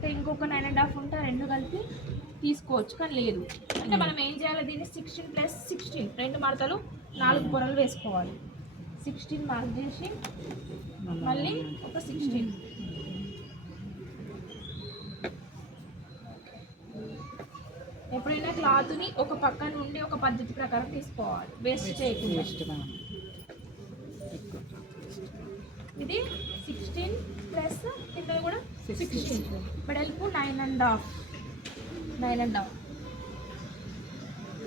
అంటే ఇంకొక 9.5 ఉంటే రెండు కలిపి తీసుకోవచ్చు, కానీ లేదు. అంటే మనం ఏం చేయాలి, దీన్ని 16+16 రెండు మడతలు 4 పొరలు వేసుకోవాలి. 16 మార్క్ చేసి మళ్ళీ ఒక 16. ఎప్పుడైనా క్లాత్ని ఒక పక్క నుండి ఒక పద్ధతి ప్రకారం తీసుకోవాలి, వేస్ట్ చేయకుండా. ఇది 16 ప్లస్ కింద కూడా 16, వెడల్పు 9.5.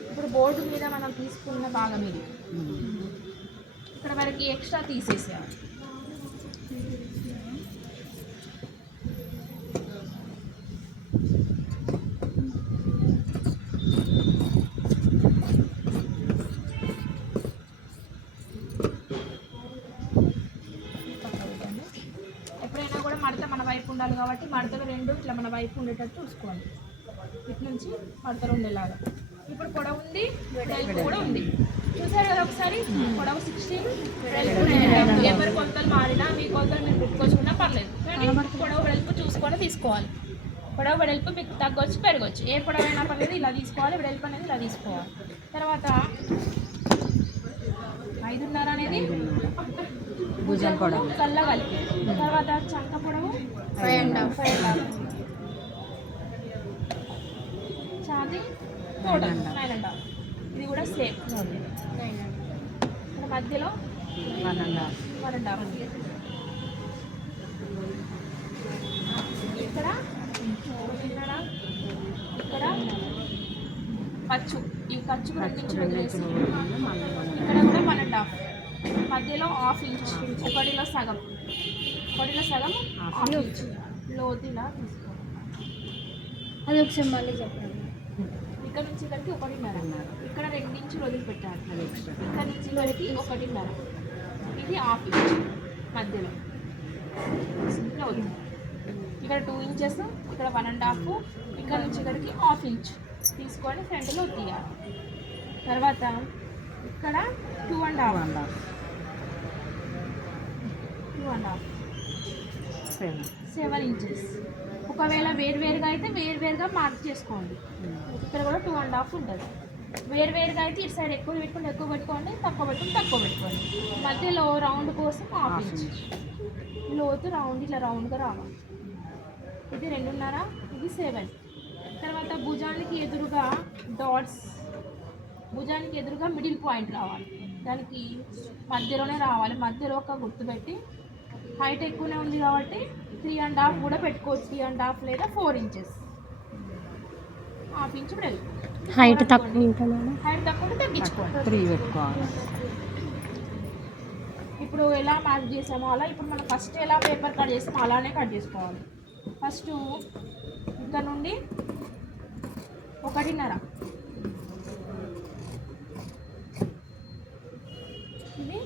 ఇప్పుడు బోర్డు మీద మనం తీసుకున్న భాగం ఇది, ఇక్కడ వరకు ఎక్స్ట్రా తీసేసేయాలి. ఎప్పుడైనా కూడా మడత మన వైపు ఉండాలి కాబట్టి మడతలు రెండు ఇట్లా మన వైపు ఉండేటట్టు చూసుకోండి. ఇటు నుంచి మడతలు ఉండేలాగా. ఇప్పుడు పొడవు ఉంది, వెడల్పు కూడా ఉంది. చూసారు కదా ఒకసారి, పొడవు 16, వెడల్పు 9.5. ఎవరి కొలతలు మారినా మీ కొలతలు మీరు పెట్టుకోవచ్చుకున్నా పర్లేదు, కానీ పొడవు వెడల్పు చూసుకొని తీసుకోవాలి. పొడవు వెడల్పు మీకు తగ్గొచ్చు పెరగచ్చు, ఏ పొడవు అయినా పర్లేదు ఇలా తీసుకోవాలి. వెడల్పు అనేది ఇలా తీసుకోవాలి. తర్వాత 5.5 అనేది భుజం పొడవు కళ్ళ కలిపి. తర్వాత చంక పొడవు 5.5. ఛాతీ టోటల్ 9.5. ఇది కూడా సేమ్ 9.5. ఇక్కడ మధ్యలో 1.5. ఇక్కడ ఇక్కడ ఖర్చు, ఈ ఖర్చుకు 2 ఇంచులు వదిలేసి ఇక్కడ కూడా 1.5. మధ్యలో 1/2 ఇంచ్, ఒకటిలో సగం హాఫ్ ఇంచ్ లోతు ఇలా తీసుకోవాలి. అది ఒకసారి మళ్ళీ చెప్పండి. ఇక్కడ నుంచి ఇక్కడికి 1.5, ఇక్కడ 2 ఇంచులు వదిలిపెట్టాలి. ఇక్కడ నుంచి ఇక్కడికి 1.5, ఇది 1/2 ఇంచ్ మధ్యలో లోతు. ఇక్కడ 2 ఇంచెస్, ఇక్కడ 1.5, ఇక్కడ నుంచి ఇక్కడికి 1/2 ఇంచ్ తీసుకొని ఫ్రంట్లో తీయాలి. తర్వాత ఇక్కడ 2.5 7 ఇంచెస్. ఒకవేళ వేరువేరుగా అయితే వేరువేరుగా మార్క్ చేసుకోండి. ఇక్కడ కూడా 2.5 ఉంటుంది. వేరువేరుగా అయితే ఇటు సైడ్ ఎక్కువ పెట్టుకోండి, తక్కువ పెట్టుకోండి. మధ్యలో రౌండ్ కోసం 1/2 ఇంచ్ లోతు రౌండ్ ఇట్లా రౌండ్గా రావాలి. ఇది 2.5, ఇది 7. తర్వాత భుజానికి ఎదురుగా డాట్స్, భుజానికి ఎదురుగా మిడిల్ పాయింట్ రావాలి. దానికి మధ్యలోనే రావాలి. మధ్యలో ఒక గుర్తు పెట్టి, హైట్ ఎక్కువనే ఉంది కాబట్టి 3.5 కూడా పెట్టుకోవచ్చు. 3.5 లేదా 4 ఇంచెస్, 1/2 ఇంచ్ వెడల్పు. హైట్ తక్కువ ఉంటే తగ్గించుకోండి, 3 పెట్టుకోవాలి. ఇప్పుడు ఎలా మార్క్ చేసామో అలా ఇప్పుడు మనం ఫస్ట్ ఎలా పేపర్ కట్ చేస్తామో అలానే కట్ చేసుకోవాలి. ఫస్ట్ ఇక్కడ నుండి 1.5, ఇది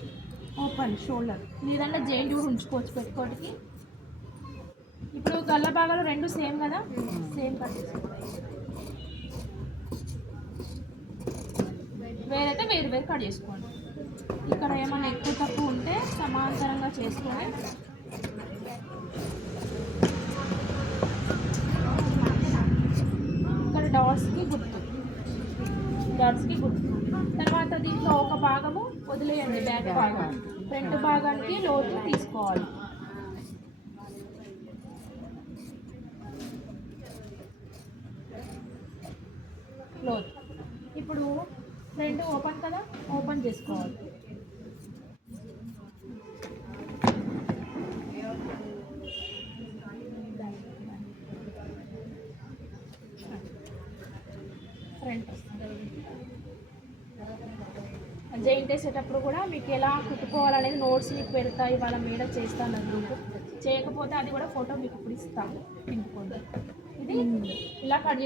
ఓపెన్ షోల్డర్. లేదంటే జైంట్ కూడా ఉంచుకోవచ్చు పెట్టుకోటికి. ఇప్పుడు గల్ల భాగాలు రెండు సేమ్ కదా, సేమ్ కట్ చేసుకోవాలి. వేరైతే వేరు కట్ చేసుకోండి. ఇక్కడ ఏమైనా ఎక్కువ తక్కువ ఉంటే సమాంతరంగా చేసుకొని ఇక్కడ డాట్స్కి గుర్తు. తర్వాత దీంట్లో ఒక భాగము వదిలేయండి, బ్యాక్ భాగం. ఫ్రంట్ భాగానికి లోతు తీసుకోవాలి. లోతు ఇప్పుడు ఫ్రంట్ ఓపెన్ కదా, ఓపెన్ చేసుకోవాలి. ఫ్రంట్ జైంట్ వేసేటప్పుడు కూడా మీకు ఎలా కుట్టుకోవాలనేది నోట్స్ మీకు పెడతాయి, వాళ్ళ మీద చేస్తాను గ్రూప్. చేయకపోతే అది కూడా ఫోటో మీకు ఇప్పుడు ఇస్తాను. ఇది ఇలా కట్